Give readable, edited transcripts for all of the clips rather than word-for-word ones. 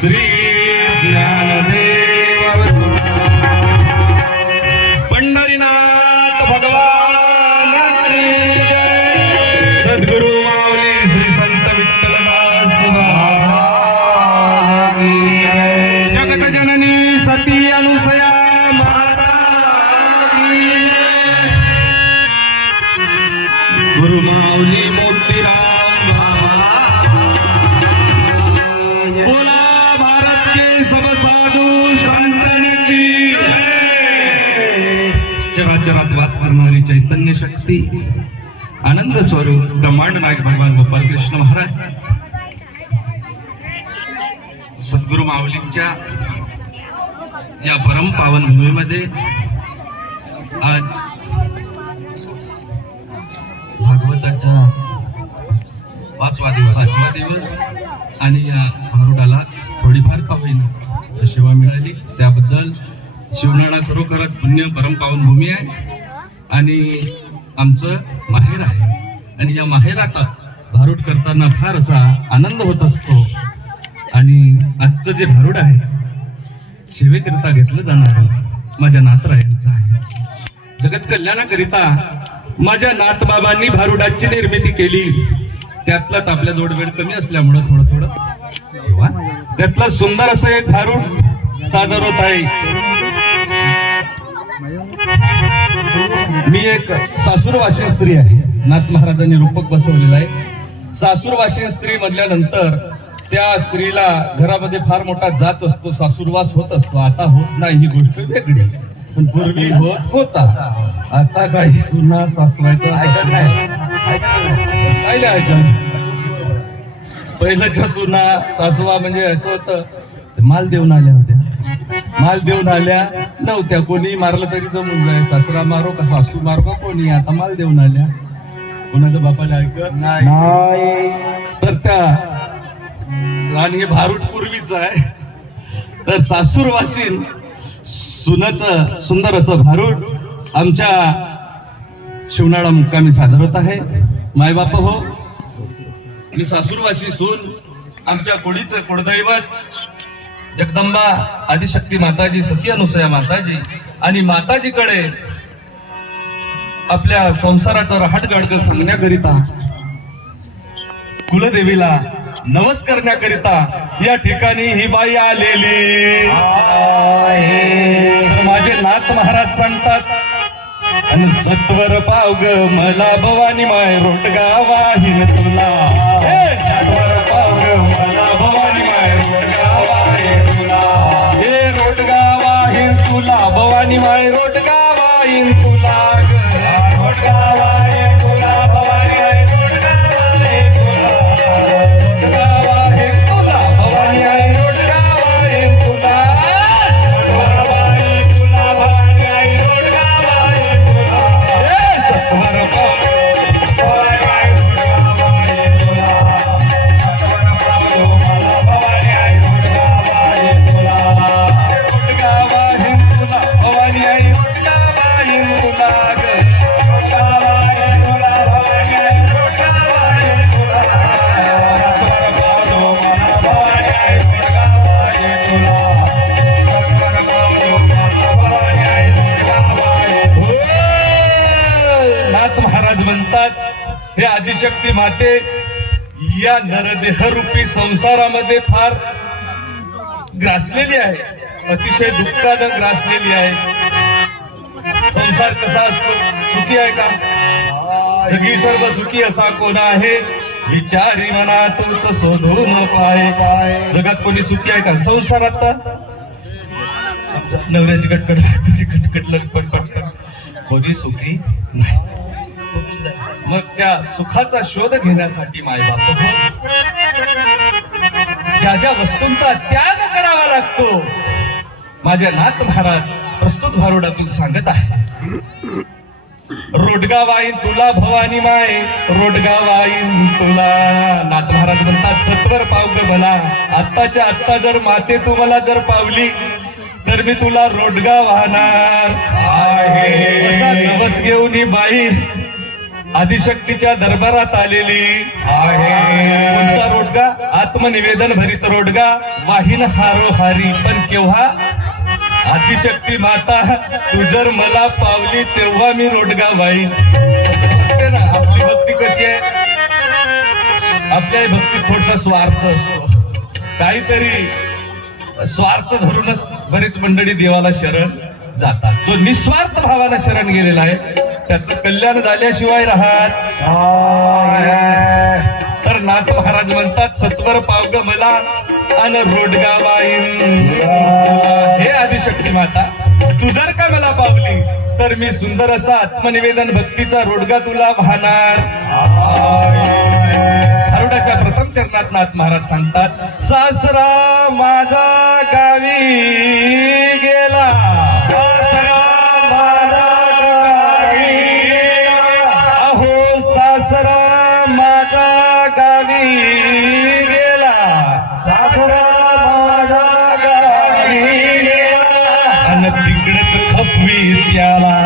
श्री ज्ञानदेव पंढरीनाथ भगवान की जय। सद्गुरु माऊली श्री संत विठ्ठलदास महाराज की जय। जगत जननी सती अनुसया माता की जय। गुरु माऊली मोतीराम बाबा बोला। भारत के सब साधु संतन की जय। चराचरात वास करणारी चैतन्य शक्ती आनंद स्वरूप ब्रह्मांड नायक भगवान गोपाल कृष्ण महाराज सद्गुरु माऊलींच्या या परम पावन भूमीमध्ये आज भागवताचा पाचवा दिवस आणि या भारुडाला थोडीफार का होईना सेवा मिळाली त्याबद्दल शिवनाळा खरोखरच पुण्य परम पावन भूमी आहे आणि आमचं माहेर आहे आणि या माहेरात भारूड करताना फार असा आनंद होत असतो आणि आजचं जे भारूड आहे सेवेकरिता घेतलं जाणार माझ्या नातरायांचं आहे। जगत कल्याणाकरिता माझ्या नातबाबांनी भारुडाची निर्मिती केली त्यातलाच आपल्या जोड वेळ कमी असल्यामुळं थोडं त्यातला सुंदर असं एक भारूड सादर होत आहे। मी एक सासूरवासीन स्त्री आहे। नाथ महाराजांनी रूपक बसवलेला आहे। सासूरवासीन स्त्री म्हटल्यानंतर त्या स्त्रीला घरामध्ये फार मोठा जाच असतो, सासूरवास होत असतो। आता होत नाही ही गोष्ट वेगळी, पण पूर्वी होता। आता काही सुना सासवायचं पहिल्याच्या सुना सासवा म्हणजे असं होतं, माल देऊन आल्या होत्या, माल देऊन आल्या नव्हत्या, कोणी मारलं तरी जमून जाय, सासरा मारो का सासू मारो का कोणी, आता माल देऊन आल्या, कोणाच्या बापाला ऐकत नाही। तर त्या आणि हे भारूड पूर्वीच आहे। तर सासूरवासीन सुनाचं सुंदर असं भारूड आमच्या शिवनाळा मुक्कामी सादर होत आहे। मायबाप हो, मी सासूरवासी सून, आमच्या कोळीचं कुळदैवत जगदंबा आदिशक्ती माताजी, सती अनुसया माताजी आणि माताजीकडे आपल्या संसाराचा रहाट गाडग सांगण्याकरिता, कुलदेवीला नवस करण्याकरिता या ठिकाणी ही बाई आलेली आहे। माझे नाथ महाराज सांगतात, अन सत्वर पावग मला भवानी माय रोटगा वाहिन तुला, सत्वर पावग मला भवानी माय रोटगा वाहिन तुला, हे रोटगा वाहिन तुला भवानी माय रोटगा वाहिन तुला, रोटगा वाहिन तुला भवानी माय रोटगा वाहिन तुला, रोटगा वाहिन तुला भवानी माय रोटगा वाहिन तुला, सत्वर वाहिन तुला भवानी माय रोटगा वाहिन तुला, सत्वर पावग भवानी माय रोटगा वाहिन तुला, सत्वर पावग मला भवानी माय रोटगा वाहिन तुला, रोटगा वाहिन तुला भवानी माय रोटगा वाहिन तुला, रोटगा वाहिन तुला भवानी माय रोटगा वाहिन तुला, सत्वर पावग मला भवानी माय रोटगा वाहिन तुला, सत्वर पावग मला भवानी माय रोटगा वाहिन तुला। नाथ महाराज म्हणतात, हे आदिशक्ती माते या नरदेहरूपी संसारामध्ये फार ग्रासलेली आहे, अतिशय दुःखानं ग्रासलेली आहे। संसार कसा असतो, सुखी आहे का? जगी सर्व सुखी असा कोण आहे, विचारी मना तूच शोधून पाय। जगात कोणी सुखी आहे का? संसारात तर नवऱ्याची कटकट, तुझी कटकट, लटपट पटकट, कोणी सुखी नाही। मग त्या सुखाचा शोध घेण्यासाठी मायबाप ज्या ज्या वस्तूंचा त्याग करावा लागतो, माझ्या नाथ महाराज प्रस्तुत भारुडातून सांगत आहे। रोटगा वाईन तुला भवानी माय रोटगा वाईन तुला। नाथ महाराज म्हणतात, सत्वर पावग मला, आत्ताच्या आत्ता जर माते तू मला जर पावली तर मी तुला रोटगा वाहणार आहे। असा नवस घेऊन ही बाई आदिशक्तीच्या दरबारात आलेली आहे. कोणता रोडगा? आत्मनिवेदन भरित रोडगा, वाहीन हारोहारी. पण केव्हा? आदिशक्ती माता तू जर मला पावली तेव्हा मी रोडगा वाईन. असते ना आपली भक्ती कशी आहे? आपल्या भक्तीत थोडासा स्वार्थ असतो, काहीतरी स्वार्थ धरूनच बरीच मंडळी देवाला शरण जातात. जो निस्वार्थ भावानं शरण गेलेला आहे त्याचं कल्याण झाल्याशिवाय राहत. तर नाथ महाराज म्हणतात सत्वर पावग मला अन रोडगा वाईन. हे आदिशक्ती माता तू जर का मला पावली तर मी सुंदर असा आत्मनिवेदन भक्तीचा रोडगा तुला वाहणार. हरुडाच्या प्रथम चरणात नाथ महाराज सांगतात सासरा माझा गावी गेला, सासरा माझा गावी गेला. अहो सासरा माझा गावी गेला, सासरा माझा गावी गेला. अन तिकडेच खपवी त्याला,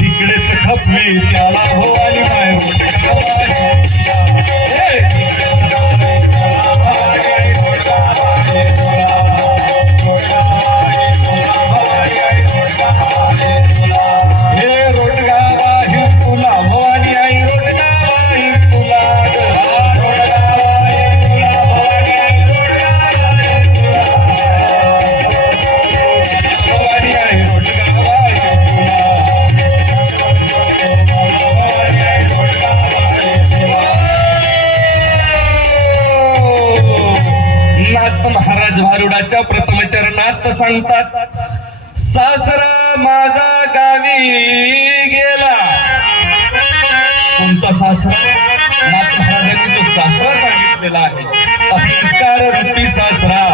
तिकडेच खपवी त्याला हो आणि माय महाराज भारुडाच्या प्रथम चरणात सांगतात सासरा माझा गावी गेला. कोणता सासरा? नाथ महाराजांनी तो सासरा सांगितलेला आहे. अहंकार रूपी सासरा,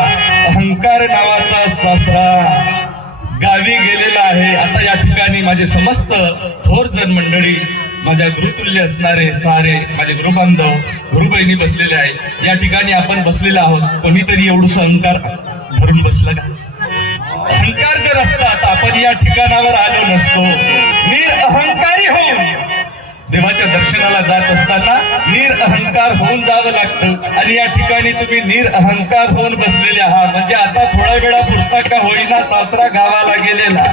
अहंकार नावाचा सासरा गावी गेलेला आहे. आता या ठिकाणी माझे समस्त थोर जन मंडळी, माझ्या गुरुतुल्य असणारे सारे माझे गुरुबांधव, गुरुबहिणी बसलेले आहेत. या ठिकाणी आपण बसलेले आहोत. कोणीतरी एवढूस अहंकार धरून बसलं का? अहंकार जर असता तर आपण या ठिकाणावर आलो नसतो. निरअहंकारी होऊन देवाच्या दर्शनाला जात असताना निरअहंकार होऊन जावं लागतं. आणि या ठिकाणी तुम्ही निरअहंकार होऊन बसलेले आहात. म्हणजे आता थोडा वेळा पुरता का होईना सासरा गावाला गेलेला.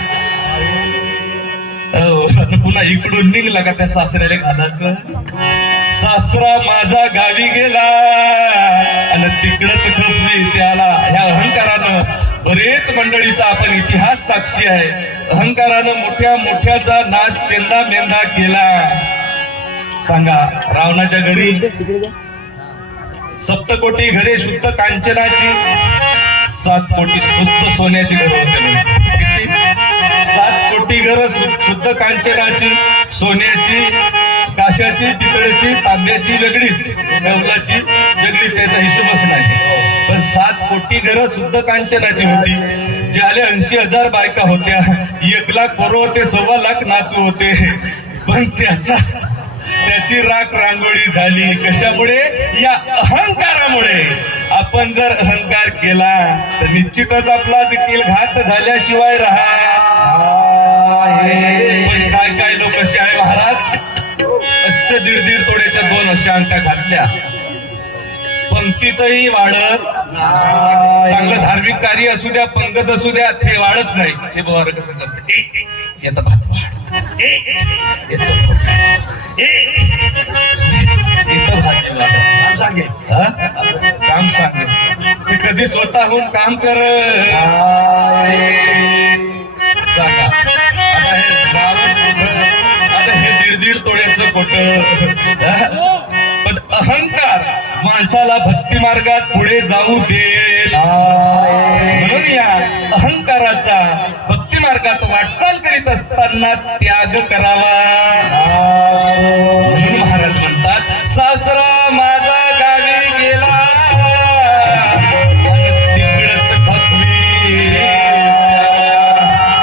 पुन्हा इकडून निघला का त्या सासऱ्याला घालायचं. सासरा माझा गावी गेला आणि तिकडच खपली त्याला. ह्या अहंकारानं बरेच मंडळीचा आपण इतिहास साक्षी आहे. अहंकारानं मोठ्या मोठ्याचा नाश चेंदा मेंदा केला. सांगा रावणाच्या घरी सप्तकोटी घरे शुद्ध कांचनाची, 7 कोटी शुद्ध सोन्याची घर होते. 7 कोटी घर शुद्ध कांचनाची, सोन्याची, काशाची, पितळेची, तांब्याची वेगळीच, गवलाची वेगळी, त्याचा हिशोबच नाही. पण 7 कोटी घर शुद्ध कांचनाची होती. ज्याले 80,000 बायका होत्या, 1 लाख पोरं होते, 1.25 लाख नातू होते. पण त्याची राख रांगोळी झाली. कशामुळे? या अहंकारामुळे. आपण जर अहंकार केला तर निश्चितच आपला देखील घात झाल्याशिवाय राहा. काय काय लोक असे आहे महाराज, असे 1.5 तोड्याच्या 2 अशा अंगठ्या घातल्या, पंक्तीतही वाढत. चांगलं धार्मिक कार्य असू द्या, पंगत असू द्या, ते वाढत नाही. हे बघा कसं करत येतं भात वाढ, येतं भाजी वाढ. काम सांगे ते कधी स्वतःहून काम कर सांगा. आता हे गावात कुठं, आता हे 1.5 तोड्याचं कुठं. पण अहंकार माणसाला भक्ती मार्गात पुढे जाऊ देत. म्हणून या अहंकाराचा भक्ती मार्गात वाटचाल करीत असताना त्याग करावा. म्हणून महाराज म्हणतात सासरा माझा गावी गेला आणि तिकडच खपली,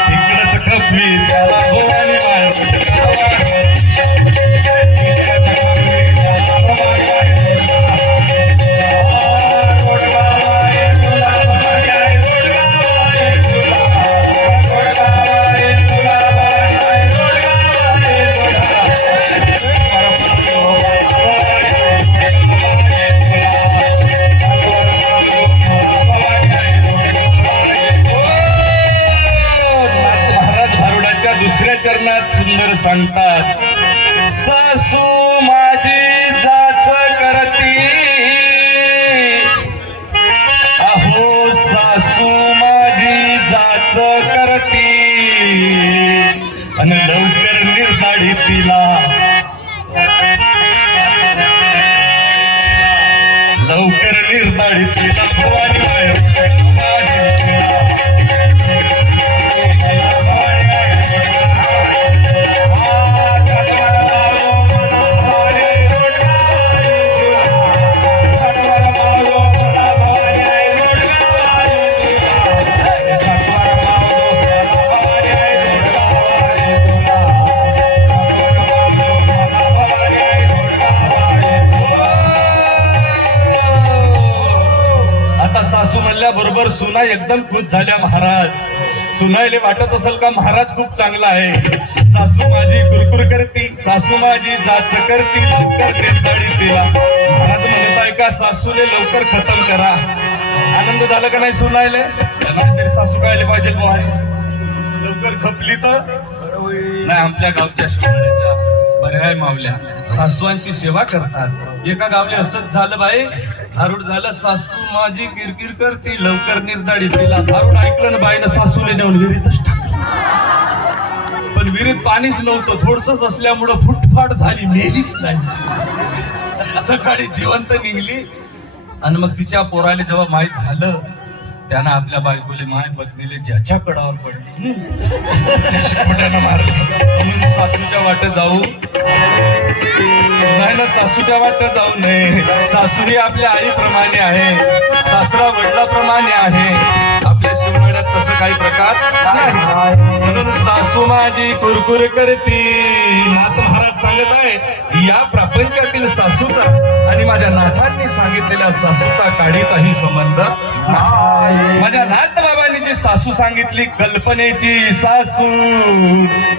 तिकडच खपली त्याला भवानी माय. सांगतात सासू माझी जाच करती, अहो सासू माझी जाच करती आणि लवकर निर्धाडी तिला, लवकर निर्धाडी तिला भवानी माय बरोबर सुना एकदम खुश झाल्या. महाराज सुनायले वाटत असेल का महाराज खूप चांगला आहे. सासू माझी कुरकुर करती, सासू माझी जाच करती, लवकर निर्धाडी तिला. महाराज म्हणत आहे का सासूले लवकर खतम करा. आनंद झाला का नाही सुनायले? नाहीतरी सासू कायले पाहिजे लवकर खपली तर नाही. आमच्या गावच्या शिवण्याच्या बऱ्या मावल्या सासूंची सेवा करतात. एका गावले असंच झालं बाई, भारूड झालं. सासू माझी किरकिर करती, लवकर निर्धाडी तिला. भारूड ऐकलं ना बाईनं सासूले नेऊन विहिरीतच टाकलं. पण विहिरीत पाणीच नव्हतं, थोडसच असल्यामुळं फुटफाट झाली, मेलीच नाही. सकाळी जिवंत निघली. आणि मग तिच्या पोराले जेव्हा माहीत झालं, त्यानं आपल्या बायकोले माय पत्नीले ज्याच्या कडावर पडली शिकवट्यानं मारली. म्हणून सासूच्या वाट जाऊ नाही ना, सासूच्या वाट जाऊ नये. सासू ही आपल्या आईप्रमाणे आहे, सासरा वडिलाप्रमाणे आहे. आपल्या शिवण्यात तसं काही प्रकार नाही. म्हणून सासू माझी कुरकुर करती. नाथ महाराज सांगत आहे या प्रपंचातील सासूचा आणि माझ्या नाथांनी सांगितलेल्या सासूचा काडीचाही संबंध नाही. माझ्या नाथ बाबांनी जी सासू सांगितली, कल्पनेची सासू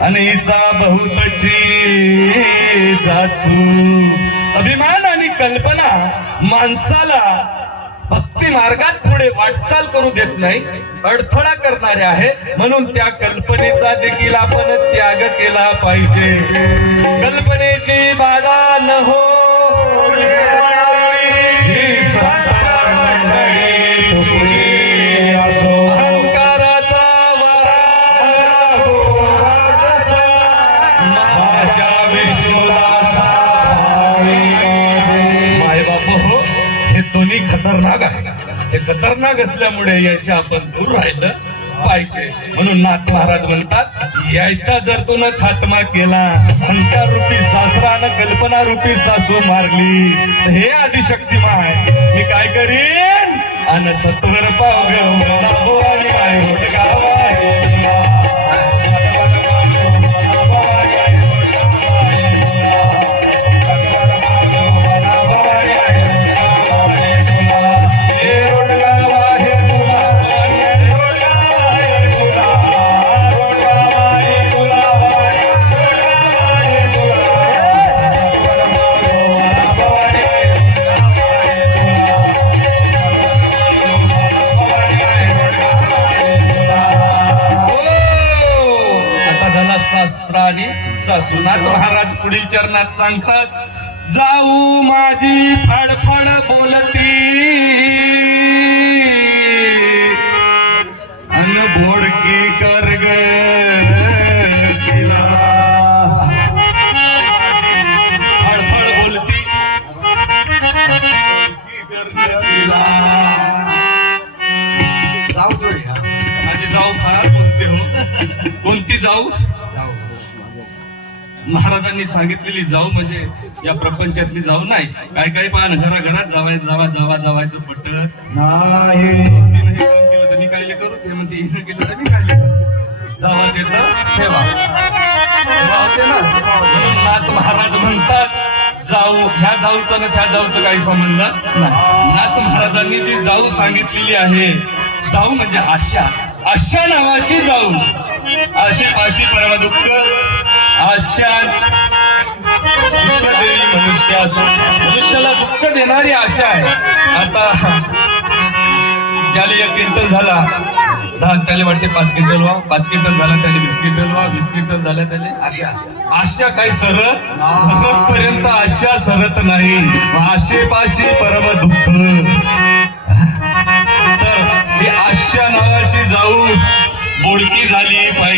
आणि हिचा बहुतची जाचू. अभिमान आणि कल्पना माणसाला भक्ती मार्गात पुढे वाटचाल करू देत नाही, अडथळा करणारे आहे. म्हणून त्या कल्पनेचा देखील आपण त्याग केला पाहिजे. कल्पनेची बाधा न हो अहंकाराचा माझ्या विश्वासा. माय बाप हो, हे दोन्ही खतरनाक आहे. हे खतरनाक असल्यामुळे याच्या आपण दूर राहिलं पाहिजे. म्हणून नाथ महाराज म्हणतात यायचा जर तू न खात्मा केला, अहंकार रूपी सासरानं कल्पना रूपी सासू मारली, तर हे आदिशक्तिमान आहे. मी काय करीन अन सत्वर पाव आणि काय होत गावा. सासूनाथ महाराज पुढील चरणात सांगतात जाऊ माझी फाडफाड बोलती अन भोडकी कर ग तिला. फाडफाड बोलती तिला. जाऊ माझी जाऊ फार बोलते हो. कोणती जाऊ? महाराजांनी सांगितलेली जाऊ म्हणजे या प्रपंचातली जाऊ नाही. काय काय पाहा घराघरात जावायचं पटत नाही. तिने हे काम केलं तर मी काय करू, ते म्हणते हिनं केलं तर मी काय करू. जावा देत ठेवा होते ना. म्हणून नाथ महाराज म्हणतात जाऊ, ह्या जाऊचा ना त्या जाऊचा काही संबंध नाही. नाथ महाराजांनी जी जाऊ सांगितलेली आहे, जाऊ म्हणजे आशा. आशा नावाची जाऊ. आशी परवा दुःख आशा दुःख देवी मनुष्याला दुःख देणारी आशा आहे. आता ज्याला एक क्विंटल झाला त्याला वाटते 5 क्विंटल व्हा, 5 क्विंटल झाला त्याला 20 क्विंटल व्हा, 20 क्विंटल झाल्या त्याला आशा काही सरत पर्यंत आशा सरत नाही, आशेपाशी परम दुःख. तर ही आशा नावाची जाऊ बोडकी झाली पाहिजे.